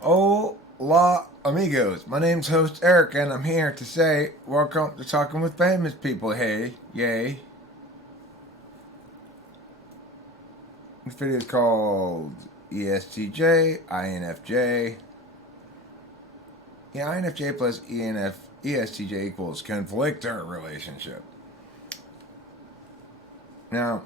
Hola, amigos. My name's host Eric, and I'm here to say welcome to Talking with Famous People. Hey, yay. This video is called ESTJ, INFJ. Yeah, INFJ plus ESTJ equals conflictor relationship. Now,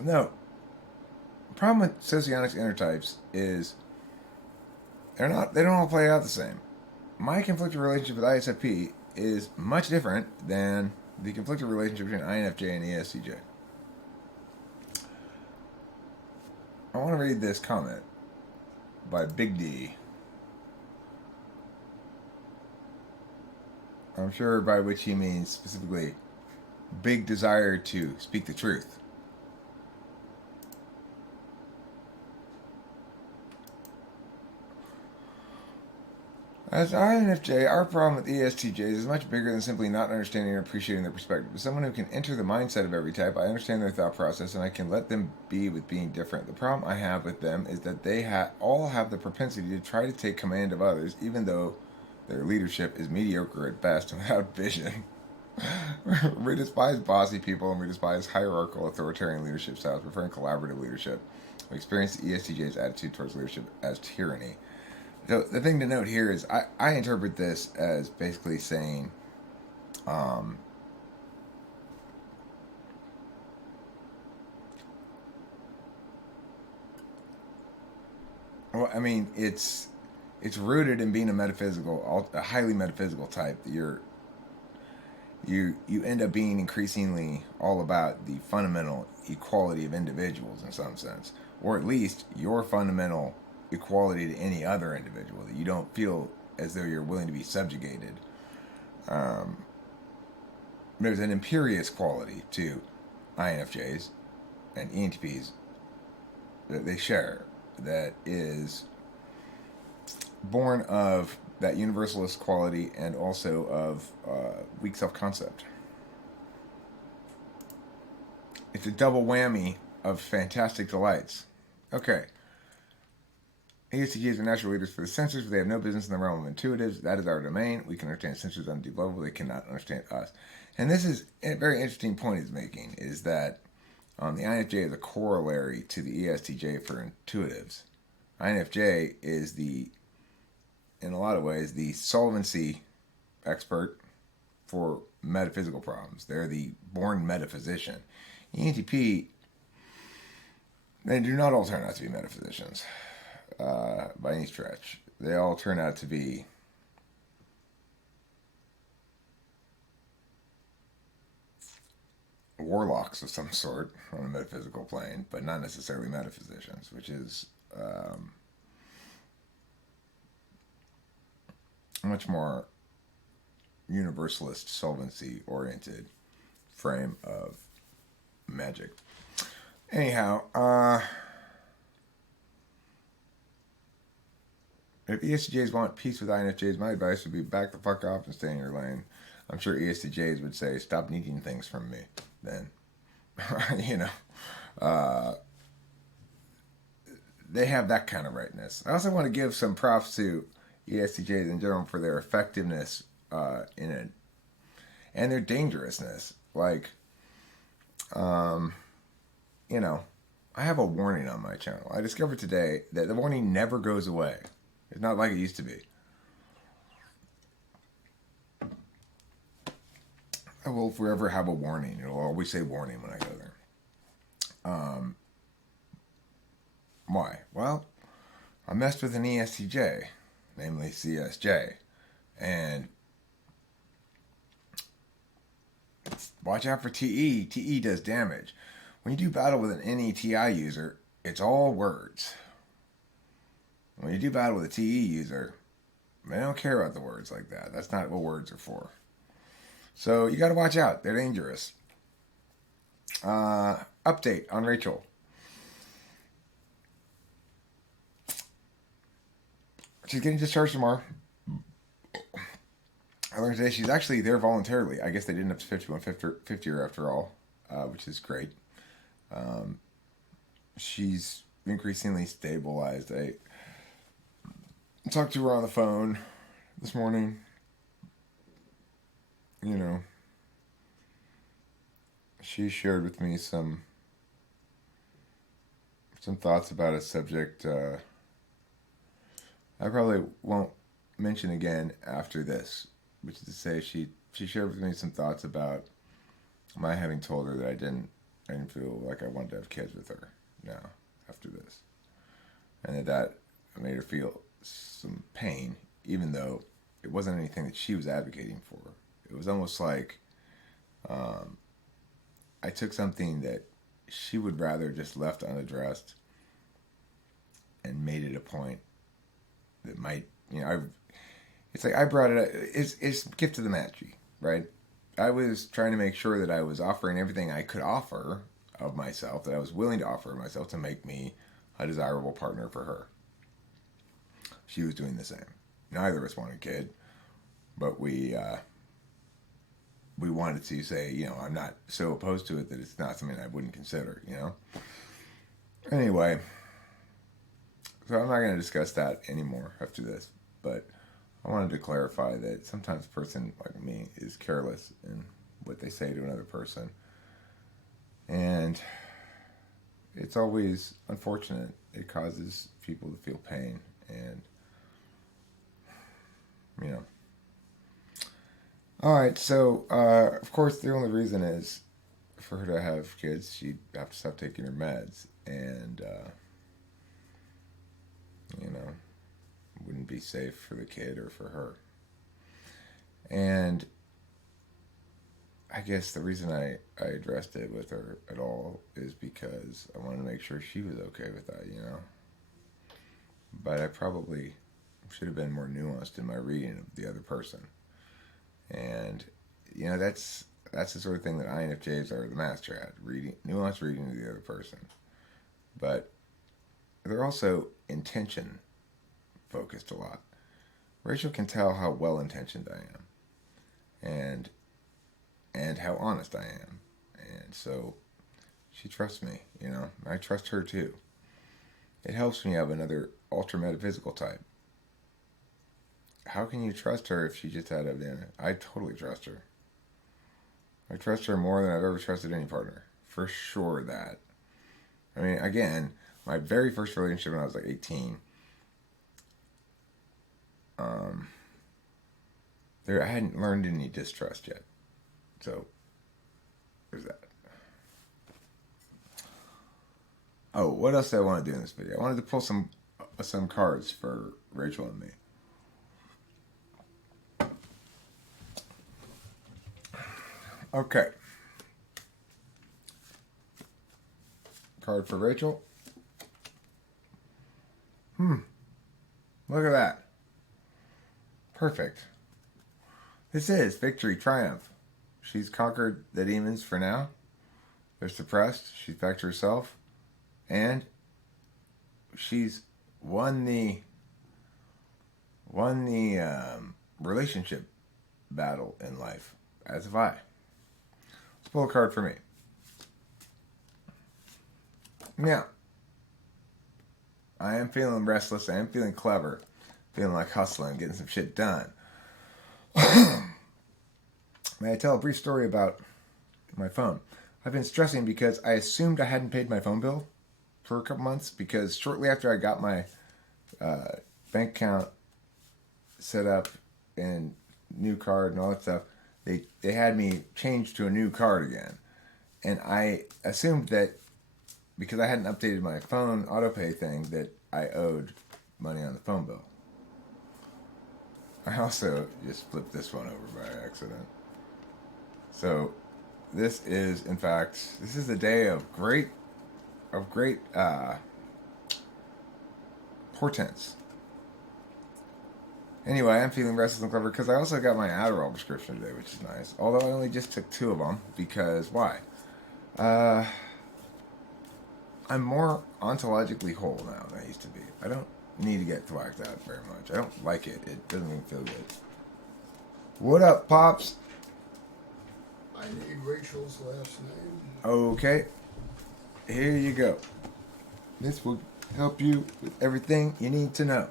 no. The problem with socionics intertypes is they don't all play out the same. My conflicted relationship with ISFP is much different than the conflicted relationship between INFJ and ESTJ. I want to read this comment by Big D. I'm sure by which he means specifically big desire to speak the truth. As INFJ, our problem with ESTJs is much bigger than simply not understanding or appreciating their perspective. As someone who can enter the mindset of every type, I understand their thought process and I can let them be with being different. The problem I have with them is that they all have the propensity to try to take command of others, even though their leadership is mediocre at best and without vision. We despise bossy people and we despise hierarchical authoritarian leadership styles, preferring collaborative leadership. We experience the ESTJ's attitude towards leadership as tyranny. So the thing to note here is I interpret this as basically saying, um, well, I mean, it's rooted in being a highly metaphysical type. That you end up being increasingly all about the fundamental equality of individuals in some sense, or at least your fundamental equality to any other individual. That you don't feel as though you're willing to be subjugated. Um, there's an imperious quality to INFJs and ENTPs that they share that is born of that universalist quality and also of weak self concept. It's a double whammy of fantastic delights. Okay. ESTJs are natural leaders for the sensors, but they have no business in the realm of intuitives. That is our domain. We can understand sensors on a deep level. They cannot understand us. And this is a very interesting point he's making, is that the INFJ is a corollary to the ESTJ for intuitives. INFJ is in a lot of ways, the solvency expert for metaphysical problems. They're the born metaphysician. ENTP, they do not all turn out to be metaphysicians by any stretch. They all turn out to be warlocks of some sort on a metaphysical plane, but not necessarily metaphysicians, which is much more universalist, solvency oriented frame of magic. Anyhow, if ESTJs want peace with INFJs, my advice would be back the fuck off and stay in your lane. I'm sure ESTJs would say, stop needing things from me. Then, you know, uh, they have that kind of rightness. I also want to give some props to ESTJs in general for their effectiveness in it and their dangerousness. Like, um, you know, I have a warning on my channel. I discovered today that the warning never goes away. It's not like it used to be. I will forever have a warning. It'll always say warning when I go there. Why? Well, I messed with an ESTJ, namely CSJ, and watch out for TE. TE does damage. When you do battle with an NETI user, it's all words. When you do battle with a TE user, they don't care about the words like that. That's not what words are for. So you got to watch out. They're dangerous. Update on Rachel. She's getting discharged tomorrow. I learned today she's actually there voluntarily. I guess they didn't have to 50 her after all, which is great. She's increasingly stabilized. I talked to her on the phone this morning. You know, she shared with me some thoughts about a subject I probably won't mention again after this, which is to say she shared with me some thoughts about my having told her that I didn't feel like I wanted to have kids with her now after this, and that made her feel some pain, even though it wasn't anything that she was advocating for. It was almost like I took something that she would rather just left unaddressed and made it a point that might, it's like I brought it up. It's gift of the Magi, right? I was trying to make sure that I was offering everything I could offer of myself, that I was willing to offer of myself to make me a desirable partner for her. She was doing the same. Neither of us wanted a kid, but we wanted to say, I'm not so opposed to it that it's not something I wouldn't consider, Anyway, so I'm not going to discuss that anymore after this, but I wanted to clarify that sometimes a person like me is careless in what they say to another person. And it's always unfortunate. It causes people to feel pain. And, All right, so, of course, the only reason is for her to have kids, she'd have to stop taking her meds. And, wouldn't be safe for the kid or for her. And I guess the reason I addressed it with her at all is because I wanted to make sure she was okay with that, But I probably should have been more nuanced in my reading of the other person. And, that's the sort of thing that INFJs are the master at, nuanced reading of the other person. But they're also intention focused a lot. Rachel can tell how well intentioned I am, and how honest I am, and so she trusts me. I trust her too. It helps me have another ultra metaphysical type. How can you trust her if she just had a dinner? I totally trust her. I trust her more than I've ever trusted any partner. For sure that. I mean, again, my very first relationship when I was like 18, I hadn't learned any distrust yet. So, there's that. Oh, what else did I want to do in this video? I wanted to pull some cards for Rachel and me. Okay. Card for Rachel. Look at that. Perfect. This is victory, triumph. She's conquered the demons for now. They're suppressed. She's back to herself. And she's won the relationship battle in life. As have I. Let's pull a card for me. Now, I am feeling restless. I am feeling clever. Feeling like hustling, getting some shit done. May I tell a brief story about my phone? I've been stressing because I assumed I hadn't paid my phone bill for a couple months, because shortly after I got my bank account set up and new card and all that stuff, they had me change to a new card again. And I assumed that because I hadn't updated my phone autopay thing that I owed money on the phone bill. I also just flipped this one over by accident. So this is, in fact, a day of great portents. Anyway, I'm feeling restless and clever because I also got my Adderall prescription today, which is nice. Although I only just took 2 of them because why? I'm more ontologically whole now than I used to be. I don't need to get thwacked out very much. I don't like it. It doesn't even feel good. What up, Pops? I need Rachel's last name. Okay. Here you go. This will help you with everything you need to know.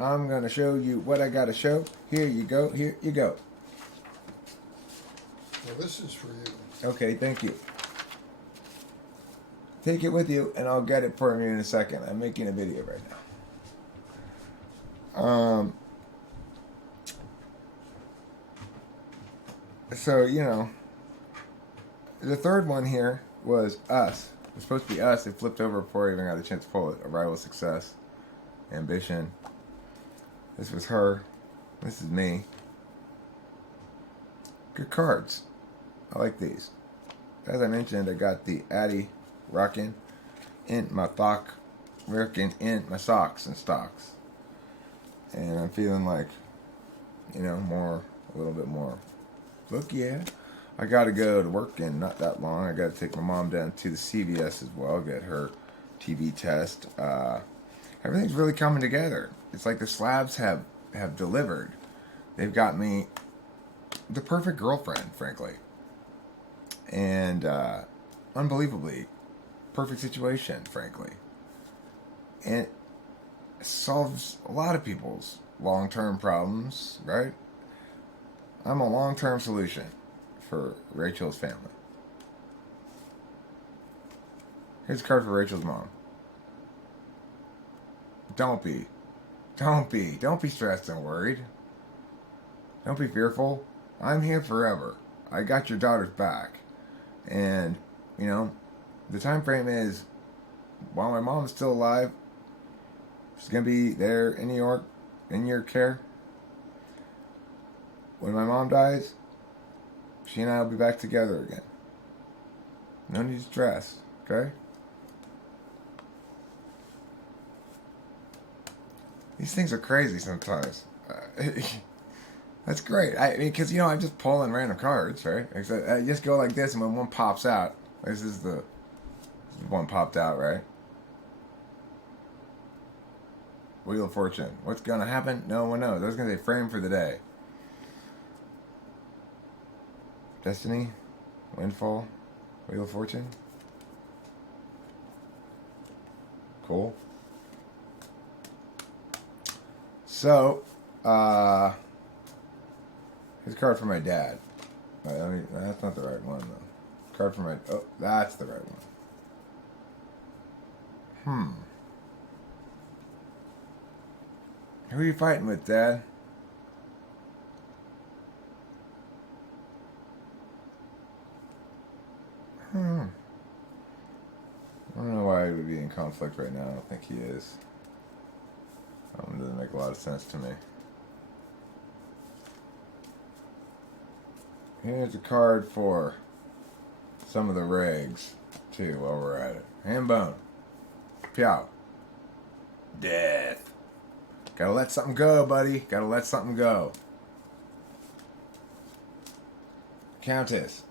I'm going to show you what I got to show. Here you go. Here you go. Well, this is for you. Okay, thank you. Take it with you, and I'll get it for you in a second. I'm making a video right now. So, you know, the third one here was us. It was supposed to be us. It flipped over before I even got a chance to pull it. Arrival, success, ambition. This was her. This is me. Good cards. I like these. As I mentioned, I got the Addy rocking in my thock, working in my socks and stocks. And I'm feeling like, you know, a little bit more. Look, yeah. I got to go to work in not that long. I got to take my mom down to the CVS as well, get her TB test. Everything's really coming together. It's like the slabs have delivered. They've got me the perfect girlfriend, frankly. And unbelievably perfect situation, frankly. And it solves a lot of people's long-term problems, right? I'm a long-term solution for Rachel's family. Here's a card for Rachel's mom. Don't be stressed and worried. Don't be fearful. I'm here forever. I got your daughter's back. And, you know, the time frame is, while my mom's still alive, she's going to be there in New York, in your care. When my mom dies, she and I will be back together again. No need to stress, okay? These things are crazy sometimes. That's great. I mean, because, you know, I'm just pulling random cards, right? Except I just go like this, and when one pops out, this is the one popped out, right? Wheel of Fortune. What's going to happen? No one knows. I was going to say frame for the day. Destiny. Windfall. Wheel of Fortune. Cool. So, here's a card for my dad. That's not the right one, though. Card for my... Oh, that's the right one. Who are you fighting with, Dad? I don't know why he would be in conflict right now. I don't think he is. It doesn't make a lot of sense to me. Here's a card for some of the regs, too, while we're at it. Hambone. Pyow. Death. Gotta let something go, buddy. Gotta let something go. Countess.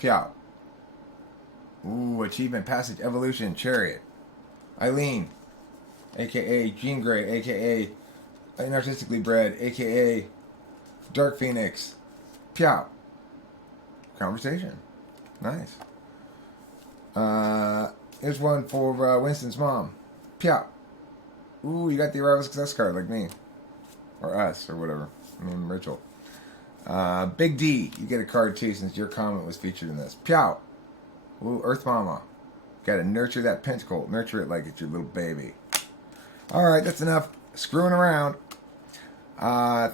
Pyow. Ooh, achievement, passage, evolution, chariot. Eileen. A.K.A. Jean Grey. A.K.A. Inartistically bred. A.K.A. Dark Phoenix. Pyow. Conversation. Nice. Here's one for Winston's mom. Pyow. Ooh, you got the Arrival Success card, like me. Or us, or whatever. I mean, Rachel. Big D, you get a card too, since your comment was featured in this. Pyow. Ooh, Earth Mama. Gotta nurture that pentacle. Nurture it like it's your little baby. Alright, that's enough screwing around.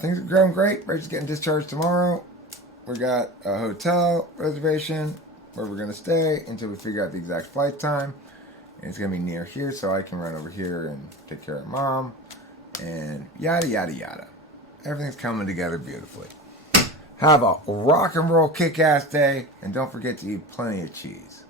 Things are going great. Rachel's getting discharged tomorrow. We got a hotel reservation where we're going to stay until we figure out the exact flight time. And it's going to be near here, so I can run over here and take care of Mom. And yada, yada, yada. Everything's coming together beautifully. Have a rock and roll kick-ass day. And don't forget to eat plenty of cheese.